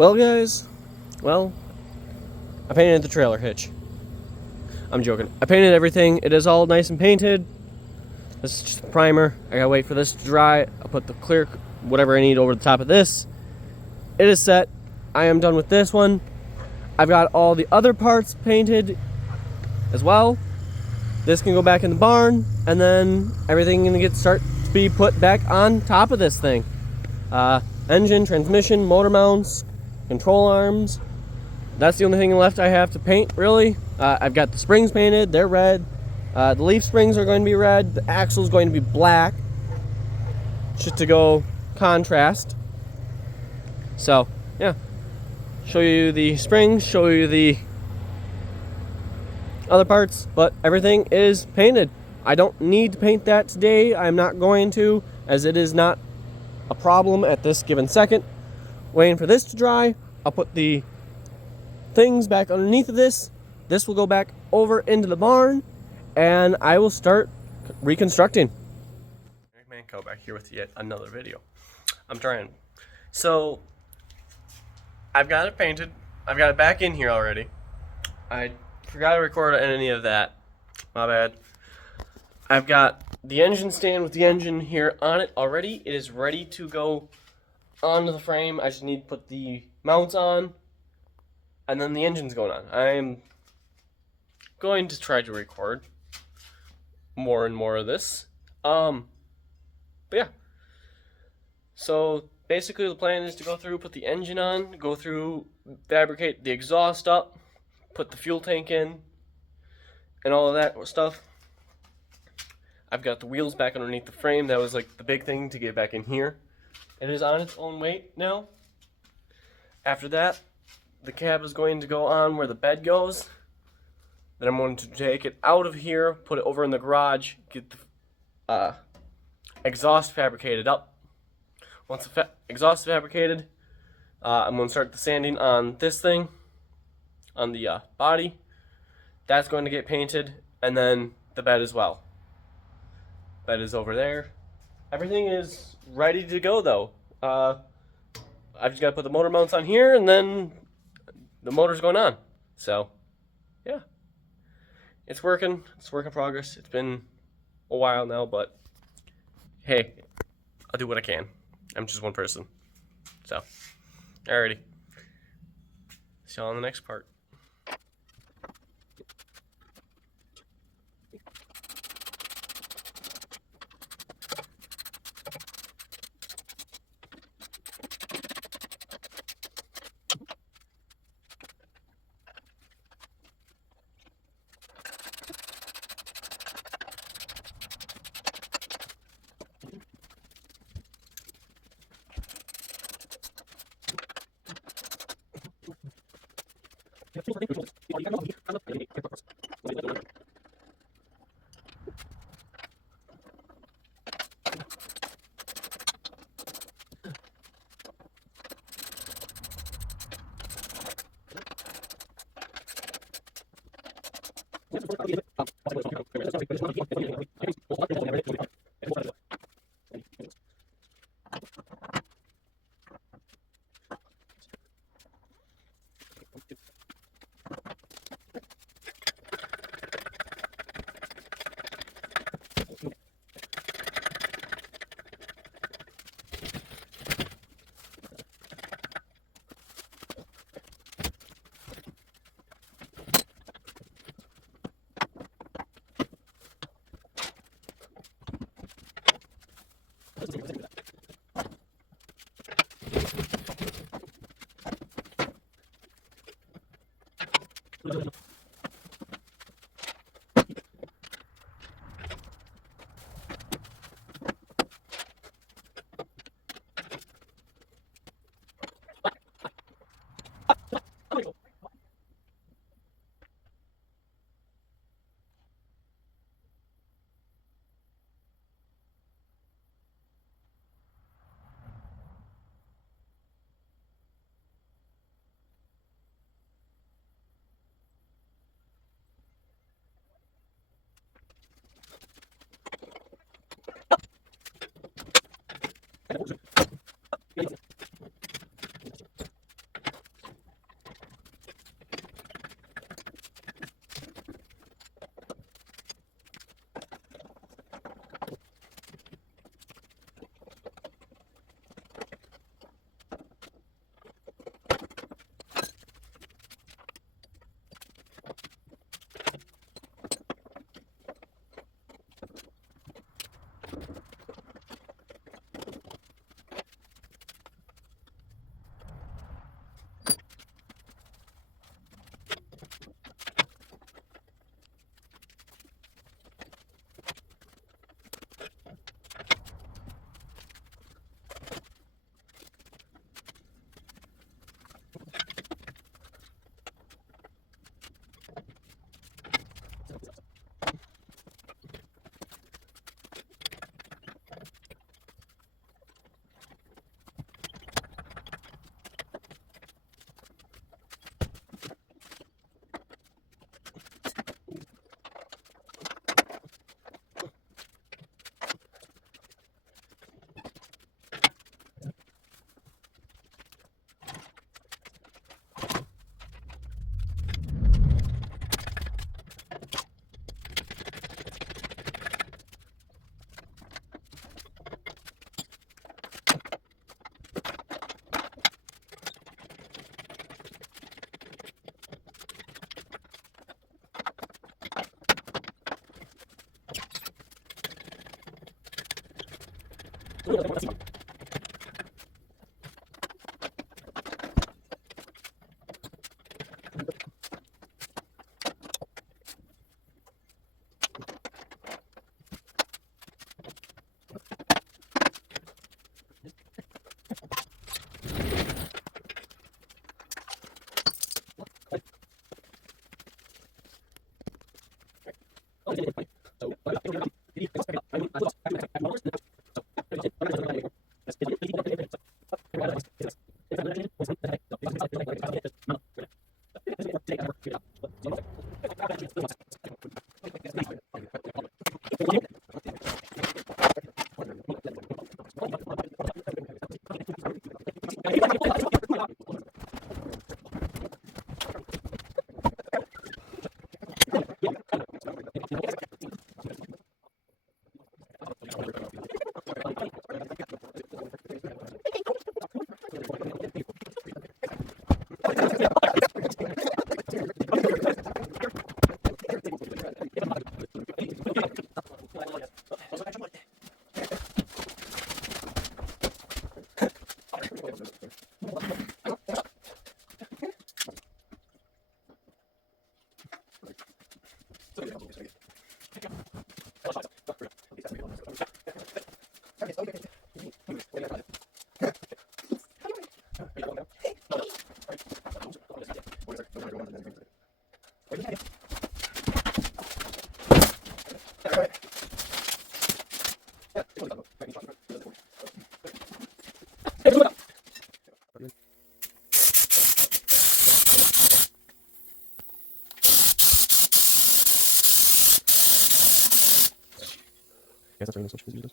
Well, guys, I painted the trailer hitch. I'm joking. I painted everything. It is all nice and painted. This is just a primer. I gotta wait for this to dry. I'll put the clear, whatever I need over the top of this. It is set. I am done with this one. I've got all the other parts painted as well. This can go back in the barn, and then everything can start to be put back on top of this thing. Engine, transmission, motor mounts, control arms. That's the only thing left I have to paint, really. I've got the springs painted. They're red. The leaf springs are going to be red. The axle is going to be black, just to go contrast. So, yeah. Show you the springs, show you the other parts, but everything is painted. I don't need to paint that today. I'm not going to, as it is not a problem at this given second. Waiting for this to dry. I'll put the things back underneath of this. This will go back over into the barn, and I will start reconstructing. Manco back here with yet another video. I'm trying. So, I've got it painted. I've got it back in here already. I forgot to record any of that. My bad. I've got the engine stand with the engine here on it already. It is ready to go onto the frame. I just need to put the mounts on, and then the engine's going on. I'm going to try to record more and more of this. But yeah. So basically the plan is to go through, put the engine on, go through, fabricate the exhaust up, put the fuel tank in, and all of that stuff. I've got the wheels back underneath the frame. That was like the big thing to get back in here. It is on its own weight now. After that, the cab is going to go on where the bed goes. Then I'm going to take it out of here, put it over in the garage, get the exhaust fabricated up. Once the exhaust is fabricated, I'm going to start the sanding on this thing, on the body. That's going to get painted, and then the bed as well. Bed is over there. Everything is ready to go, though. I've just got to put the motor mounts on here, and then the motor's going on. So, yeah. It's working. It's a work in progress. It's been a while now, but hey, I'll do what I can. I'm just one person. So, alrighty. See y'all on the next part. Guess that's what switch is.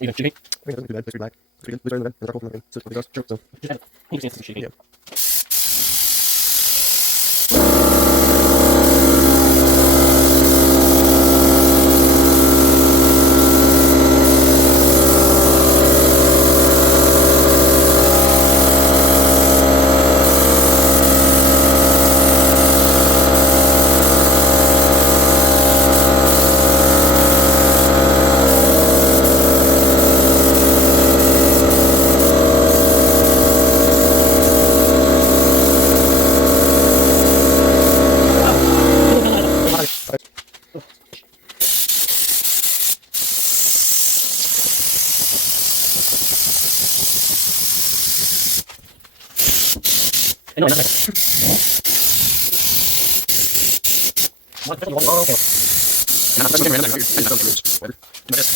Even cheating. I think it doesn't do that. It's pretty black. It's pretty good. It's better than that. It's so it goes. So just add it. It's cheating. Yeah. No, not like what? Oh, okay. And I'm pressing random. I don't do whatever. Do this.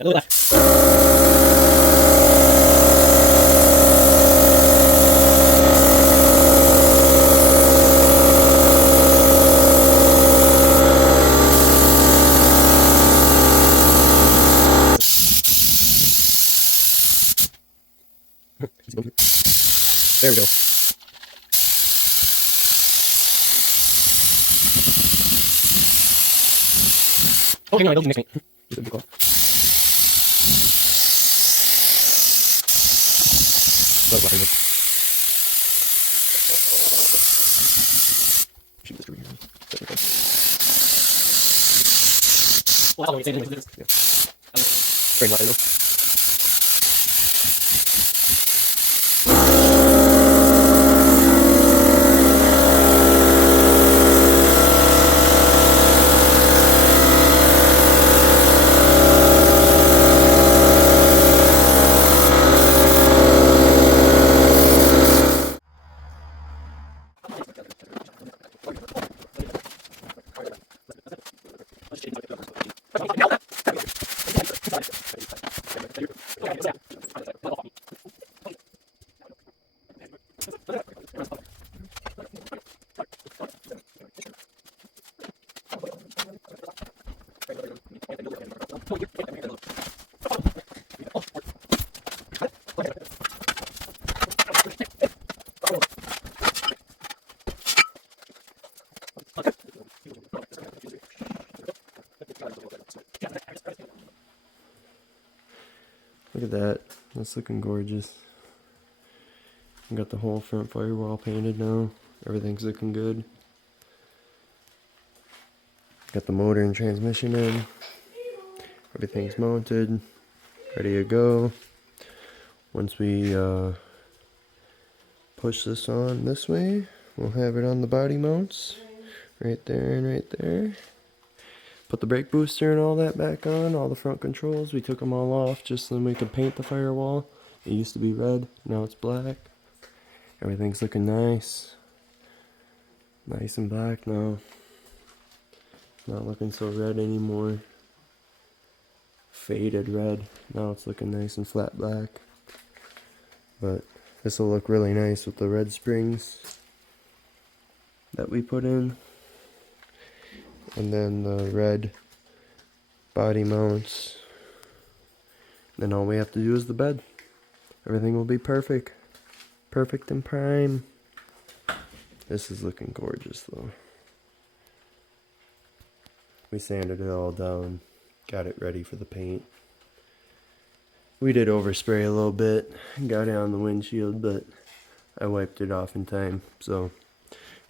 A little left. There we go. Oh, hang on, I don't need next paint. This would be cool. That's what I did. Shoot this through here. That'd be cool. Well, how long are you saying this? Yeah. Very light, I know. Look at that. That's looking gorgeous. I got the whole front firewall painted now. Everything's looking good. Got the motor and transmission in. Everything's mounted. Ready to go. Once we push this on this way, we'll have it on the body mounts. Right there and right there. Put the brake booster and all that back on, all the front controls. We took them all off just so we could paint the firewall. It used to be red, now it's black. Everything's looking nice. Nice and black now. Not looking so red anymore. Faded red. Now it's looking nice and flat black. But this will look really nice with the red springs that we put in. And then the red body mounts. Then all we have to do is the bed. Everything will be perfect. Perfect and prime. This is looking gorgeous though. We sanded it all down. Got it ready for the paint. We did overspray a little bit. Got it on the windshield, but I wiped it off in time. So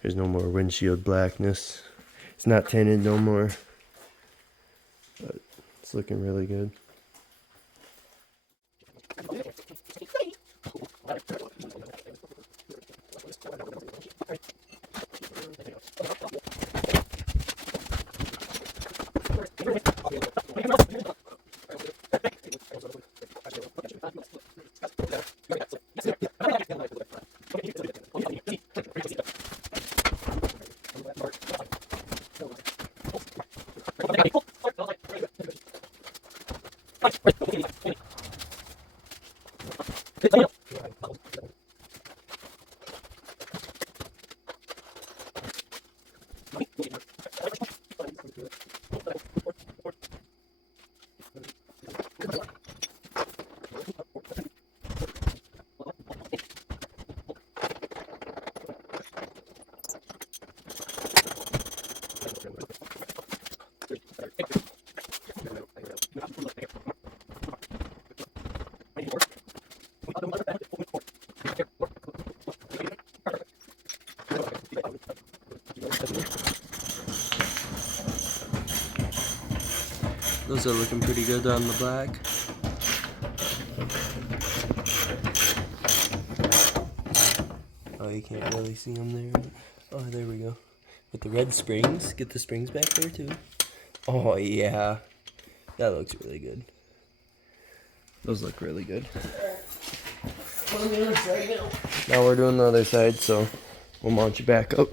there's no more windshield blackness. It's not tinted no more, but it's looking really good. Those are looking pretty good on the black. Oh, you can't really see them there. Oh, there we go. With the red springs. Get the springs back there too. Oh yeah. That looks really good. Those look really good. On the other side now. Now we're doing the other side, so we'll mount you back up.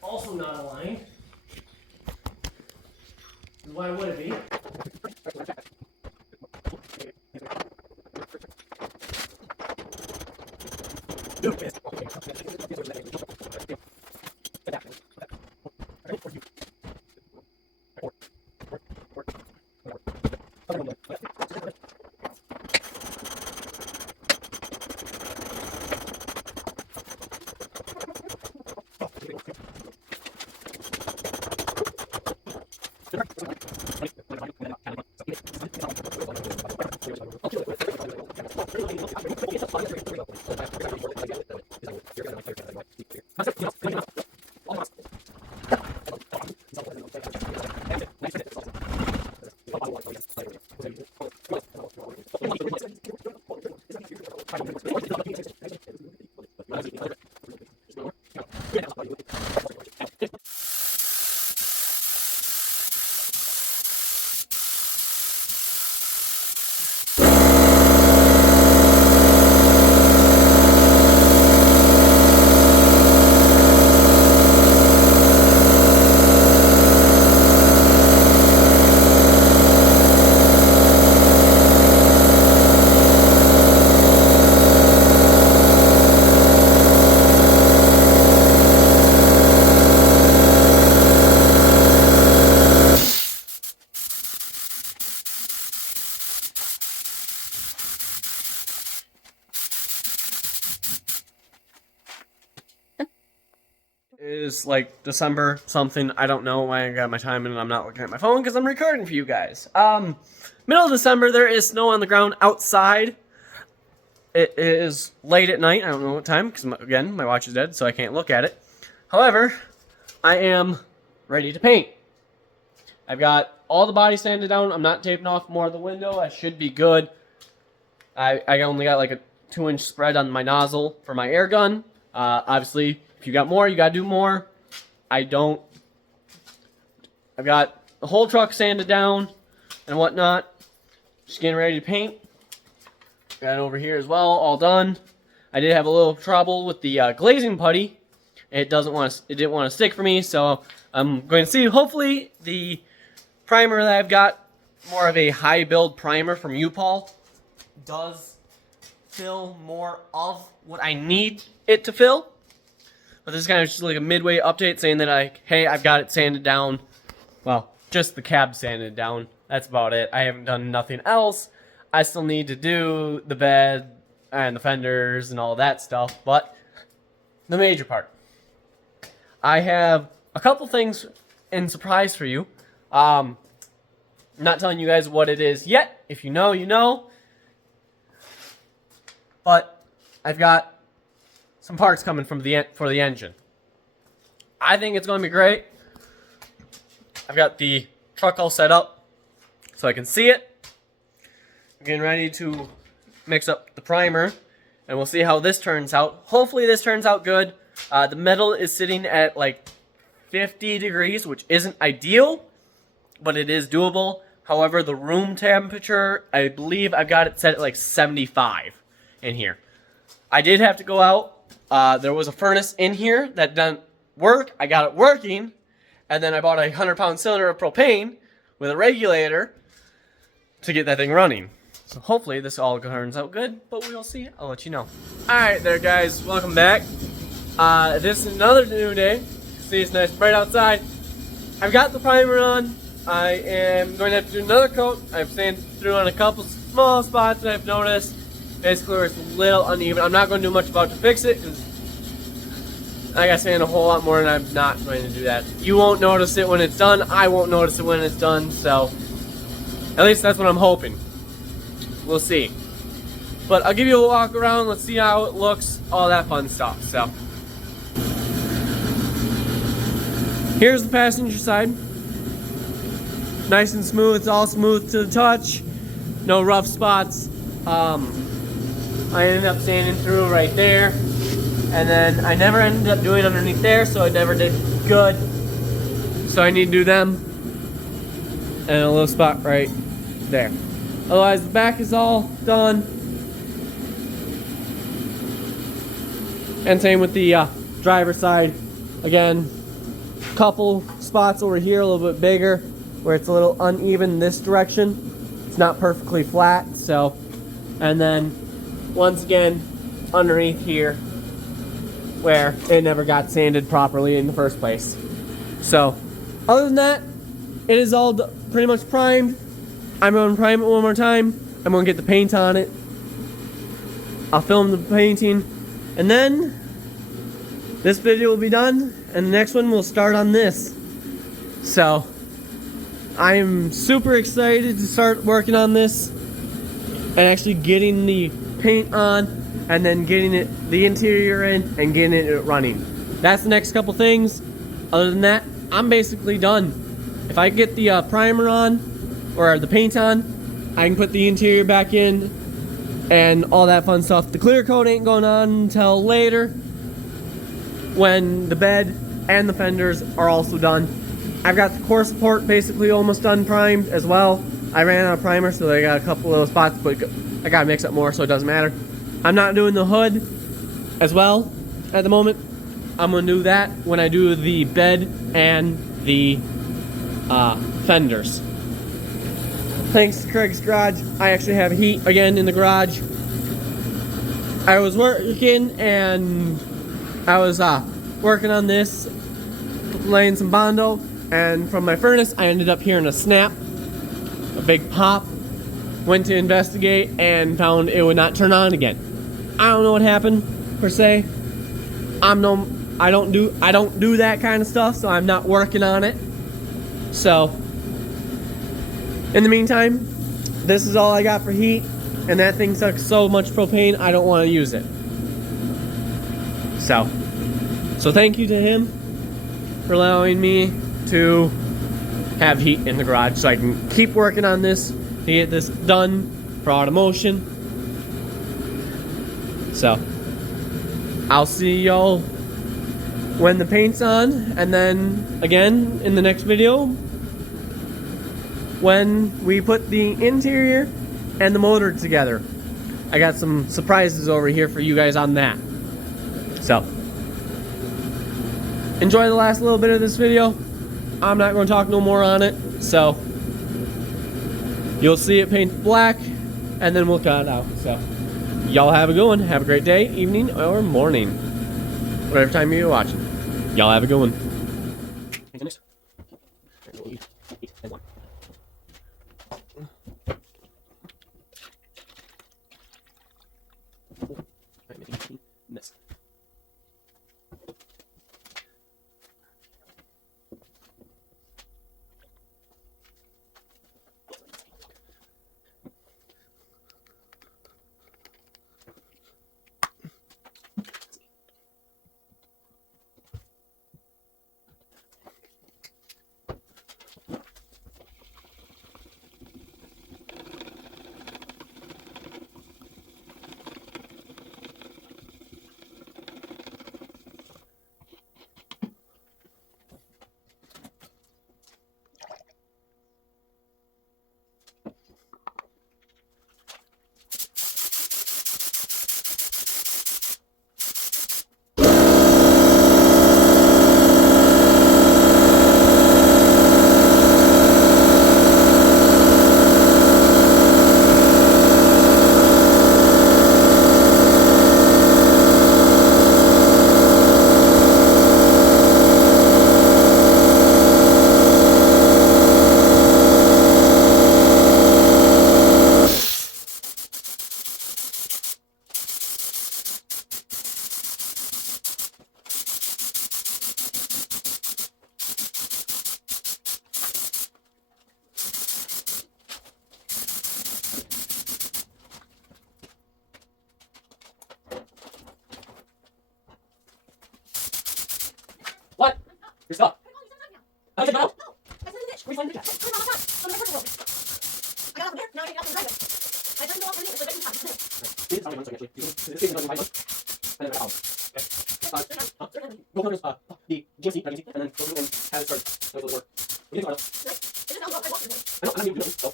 Also not aligned. Why would it be? Is like December something. I don't know why I got my time and I'm not looking at my phone because I'm recording for you guys. Middle of December, there is snow on the ground outside. It is late at night. I don't know what time because, again, my watch is dead, so I can't look at it. However, I am ready to paint. I've got all the body sanded down. I'm not taping off more of the window. I should be good. I only got like a 2-inch spread on my nozzle for my air gun. Obviously, if you got more, you gotta do more. I've got the whole truck sanded down and whatnot. Just getting ready to paint. Got it over here as well, all done. I did have a little trouble with the glazing putty. It didn't want to stick for me, so I'm going to see. Hopefully, the primer that I've got, more of a high build primer from U-Paul, does fill more of what I need it to fill. But this is kind of just like a midway update saying that hey, I've got it sanded down. Well, just the cab sanded down. That's about it. I haven't done nothing else. I still need to do the bed and the fenders and all that stuff. But the major part. I have a couple things in surprise for you. I'm not telling you guys what it is yet. If you know, you know. But I've got some parts coming for the engine. I think it's going to be great. I've got the truck all set up so I can see it. I'm getting ready to mix up the primer, and we'll see how this turns out. Hopefully this turns out good. The metal is sitting at like 50 degrees, which isn't ideal, but it is doable. However, the room temperature, I believe I've got it set at like 75 in here. I did have to go out. There was a furnace in here that didn't work. I got it working, and then I bought a 100-pound cylinder of propane with a regulator to get that thing running. So hopefully this all turns out good, but we'll see. I'll let you know. Alright there, guys. Welcome back. This is another new day. See, it's nice bright outside. I've got the primer on. I am going to have to do another coat. I've sanded through on a couple small spots that I've noticed. Basically, where it's a little uneven. I'm not going to do much about to fix it because I got to sand a whole lot more, and I'm not going to do that. You won't notice it when it's done. I won't notice it when it's done. So, at least that's what I'm hoping. We'll see. But I'll give you a walk around. Let's see how it looks. All that fun stuff. So, here's the passenger side. Nice and smooth. It's all smooth to the touch. No rough spots. I ended up sanding through right there, and then I never ended up doing underneath there, so I never did good. So I need to do them, and a little spot right there. Otherwise, the back is all done, and same with the driver's side. Again, couple spots over here, a little bit bigger, where it's a little uneven this direction. It's not perfectly flat, so, and then once again, underneath here, where it never got sanded properly in the first place. So, other than that, it is all pretty much primed. I'm going to prime it one more time. I'm going to get the paint on it. I'll film the painting, and then this video will be done, and the next one will start on this. So, I'm super excited to start working on this and actually getting the paint on, and then getting the interior in and getting it running. That's the next couple things. Other than that, I'm basically done. If I get the primer on or the paint on, I can put the interior back in and all that fun stuff. The clear coat ain't going on until later, when the bed and the fenders are also done. I've got the core support basically almost done primed as well. I ran out of primer, so I got a couple little spots, but I gotta mix up more, so it doesn't matter. I'm not doing the hood as well at the moment. I'm gonna do that when I do the bed and the fenders. Thanks to Craig's Garage, I actually have heat again in the garage. I was working and I was working on this, laying some Bondo, and from my furnace I ended up hearing a snap, a big pop. Went to investigate and found it would not turn on again. I don't know what happened per se. I don't do that kind of stuff, so I'm not working on it. So in the meantime, this is all I got for heat, and that thing sucks so much propane I don't want to use it. So thank you to him for allowing me to have heat in the garage so I can keep working on this to get this done for automotion. So I'll see y'all when the paint's on, and then again in the next video when we put the interior and the motor together. I got some surprises over here for you guys on that. So enjoy the last little bit of this video. I'm not going to talk no more on it, so you'll see it paint black and then we'll cut it out. So y'all have a good one. Have a great day, evening, or morning, whatever time you're watching. Y'all have a good one. What? You're stuck. I said no. I said the ditch. Where's my ditch? Put it on the top. On the first one. I got off there. Now I get off the right one. I turned it off on the other side. This is how I actually. This is my one. And then I out. Go through the GMC, and then go through and have it start. So it'll work. What do you think about it? I don't need to do it. So,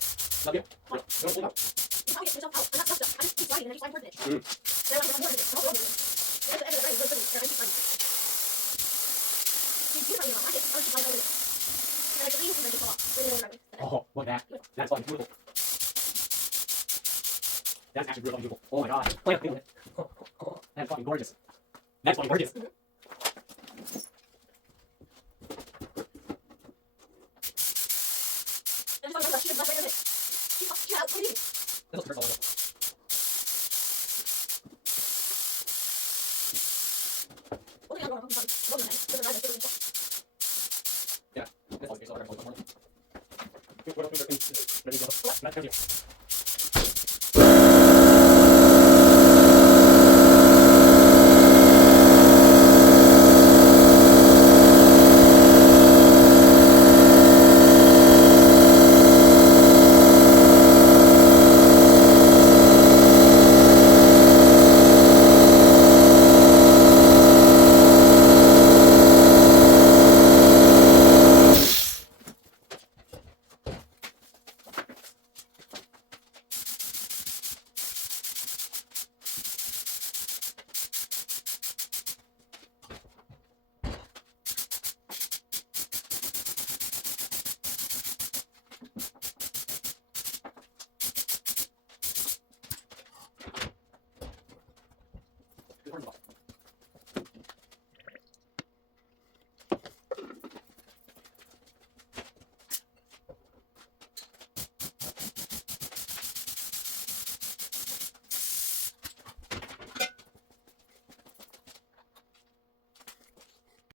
love you. No, don't pull it out. You probably get yourself out. I'm not stuck. I just keep sliding and I keep sliding towards the ditch. Then I'm going to ditch. I'm going to ditch. There's the edge of the right. There's the ditch. I keep sliding. Oh, look at that. That's fucking beautiful. That's actually really beautiful. Oh my god. That's fucking gorgeous. That's fucking gorgeous. Yeah, that's all.